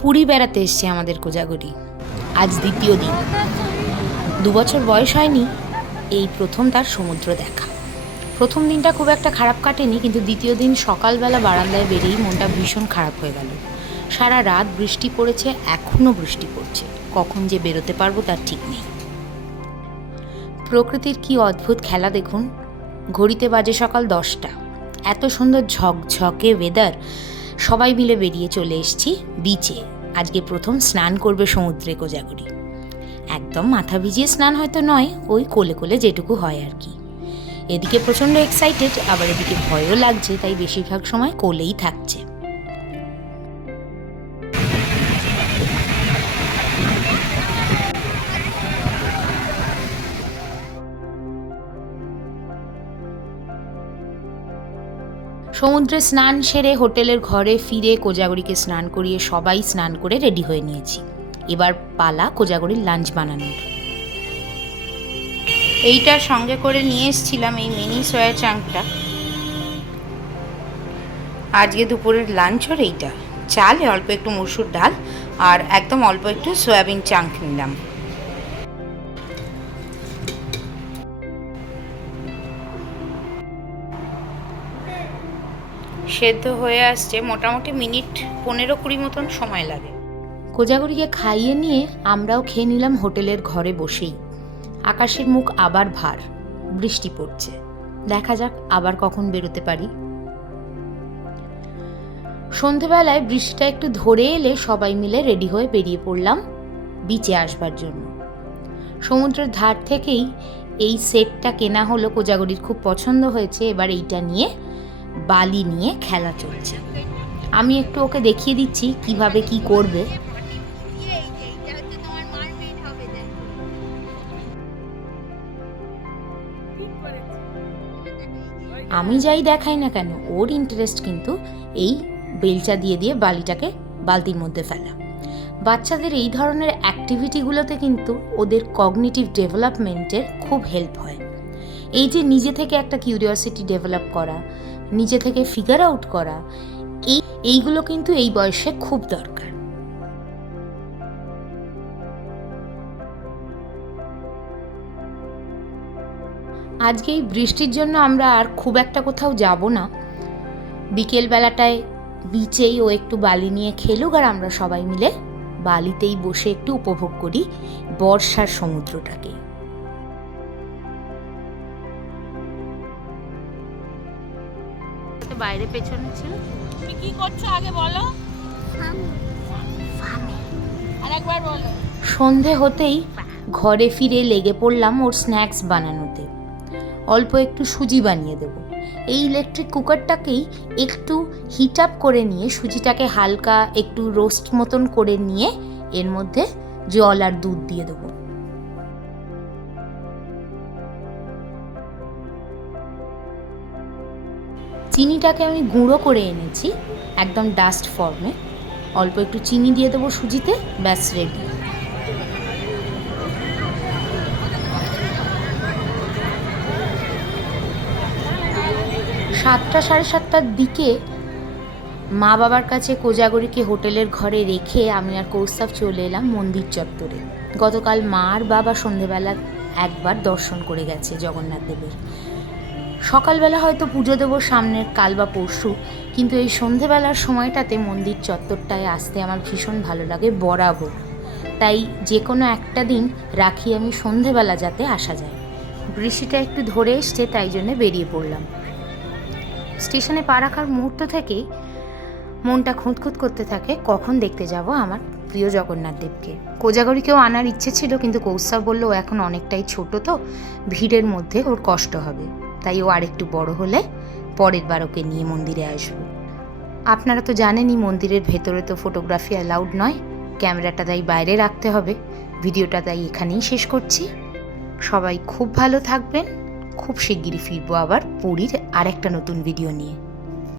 পুরী বেড়াতে এসছে আমাদের কোজাগরি। আজ দ্বিতীয় দিন। দু বছর বয়স হয়নি, এই প্রথম তার সমুদ্র দেখা। প্রথম দিনটা খুব একটা খারাপ কাটেনি, কিন্তু দ্বিতীয় দিন সকালবেলা বারান্দায় বেরিয়েই মনটা ভীষণ খারাপ হয়ে গেল। সারা রাত বৃষ্টি পড়েছে, এখনও বৃষ্টি পড়ছে। কখন যে বেরোতে পারব তার ঠিক নেই। প্রকৃতির কি অদ্ভুত খেলা দেখুন। ঘড়িতে বাজে সকাল দশটা। এত সুন্দর ঝকঝকে ওয়েদার সবাই মিলে বেরিয়ে চলে এসেছি বিচে আজকে প্রথম স্নান করবে সমুদ্রে কোজাগরি। একদম মাথা ভিজিয়ে স্নান হয়তো নয়, ওই কোলে কোলে যেটুকু হয় আর কি। এদিকে প্রচণ্ড এক্সাইটেড আবার এদিকে ভয়ও লাগছে, তাই বেশিরভাগ সময় কোলেই থাকছে। সমুদ্রে স্নান সেরে হোটেলের ঘরে ফিরে কোজাগরিকে স্নান করিয়ে সবাই স্নান করে রেডি হয়ে নিয়েছি। এবার পালা কোজাগরির লাঞ্চ বানানোর। এইটা সঙ্গে করে নিয়ে এসেছিলাম এই মিনি সয়া চাংটা। আজকে দুপুরের লাঞ্চ ওর এইটা। চাল, অল্প একটু মসুর ডাল আর একদম অল্প একটু সয়াবিন চাঙ্ক নিলাম সেদ্ধ হয়ে আসছে, মোটামুটি মিনিট পনেরো কুড়ি মতন সময় লাগে। কোজাগরিকে খাইয়ে নিয়ে আমরাও খেয়ে নিলাম হোটেলের ঘরে বসেই। আকাশের মুখ আবার ভার, বৃষ্টি পড়ছে। দেখা যাক আবার কখন বেরোতে পারি। সন্ধেবেলায় বৃষ্টিটা একটু ধরে এলে সবাই মিলে রেডি হয়ে বেরিয়ে পড়লাম বিচে আসবার জন্য। সমুদ্রের ধার থেকেই এই সেটটা কেনা হলো কোজাগরির খুব পছন্দ হয়েছে, এবার এইটা নিয়ে বালি নিয়ে খেলা চলছে। আমি একটু ওকে দেখিয়ে দিচ্ছি কীভাবে কি করবে। আমি যাই দেখাই না কেন, ওর ইন্টারেস্ট কিন্তু এই বেলচা দিয়ে দিয়ে বালিটাকে বালতির মধ্যে ফেলা। বাচ্চাদের এই ধরনের অ্যাক্টিভিটিগুলোতে কিন্তু ওদের কগনিটিভ ডেভেলপমেন্টের খুব হেল্প হয়। এই যে নিজে থেকে একটা কিউরিওসিটি ডেভেলপ করা, নিজে থেকে ফিগার আউট করা, এই, এইগুলো কিন্তু এই বয়সে খুব দরকার। আজকে এই বৃষ্টির জন্য আমরা আর খুব একটা কোথাও যাব না। বিকেল বেলাটায় বিচেই ও একটু বালি নিয়ে খেলুক আর আমরা সবাই মিলে বালিতেই বসে একটু উপভোগ করি বর্ষার সমুদ্রটাকে। বাইরে পেছনে ছিল। তুমি কি করছ আগে বলো? আরেকবার বলো। সন্ধে হতেই ঘরে ফিরে লেগে পড়লাম ওর স্ন্যাক্স বানানোতে। অল্প একটু সুজি বানিয়ে দেব। এই ইলেকট্রিক কুকারটাকেই একটু হিট আপ করে নিয়ে সুজিটাকে হালকা একটু রোস্ট মতন করে নিয়ে এর মধ্যে জল আর দুধ দিয়ে দেবো। চিনিটাকে আমি গুঁড়ো করে এনেছি, একদম ডাস্ট ফর্মে অল্প একটু চিনি দিয়ে দেবো সুজিতে, ব্যাস রেডি সাতটা সাড়ে সাতটার দিকে মা বাবার কাছে কোজাগরিকে হোটেলের ঘরে রেখে আমি আর কৌস্তব চলে এলাম মন্দির চত্বরে। গতকাল মা আর বাবা সন্ধেবেলা একবার দর্শন করে গেছে জগন্নাথ দেবের। সকালবেলা হয়তো পুজো দেবো সামনের কাল বা পরশু, কিন্তু এই সন্ধেবেলার সময়টাতে মন্দির চত্বরটায় আসতে আমার ভীষণ ভালো লাগে বরাবর। তাই যে কোনো একটা দিন রাখি আমি সন্ধেবেলা যাতে আসা যায়। বৃষ্টিটা একটু ধরে এসছে, তাই জন্য বেরিয়ে পড়লাম। স্টেশনে পা রাখার মুহূর্ত থেকেই মনটা খুঁতখুত করতে থাকে, কখন দেখতে যাব আমার প্রিয় জগন্নাথ দেবকে। কোজাগরিকেও আনার ইচ্ছে ছিল, কিন্তু কৌস্তব বলল, ও এখন অনেকটাই ছোট তো, ভিড়ের মধ্যে ওর কষ্ট হবে। তাই ও আরেকটু বড় হলে পরের বার ওকে নিয়ে মন্দিরে আসব। আপনারা তো জানেনই মন্দিরের ভেতরে তো ফটোগ্রাফি অ্যালাউড নয়, ক্যামেরাটা তাই বাইরে রাখতে হবে। ভিডিওটা তাই এখানেই শেষ করছি। সবাই খুব ভালো থাকবেন। খুব শিগগিরই ফিরবো আবার পুরীর আরেকটা নতুন ভিডিও নিয়ে।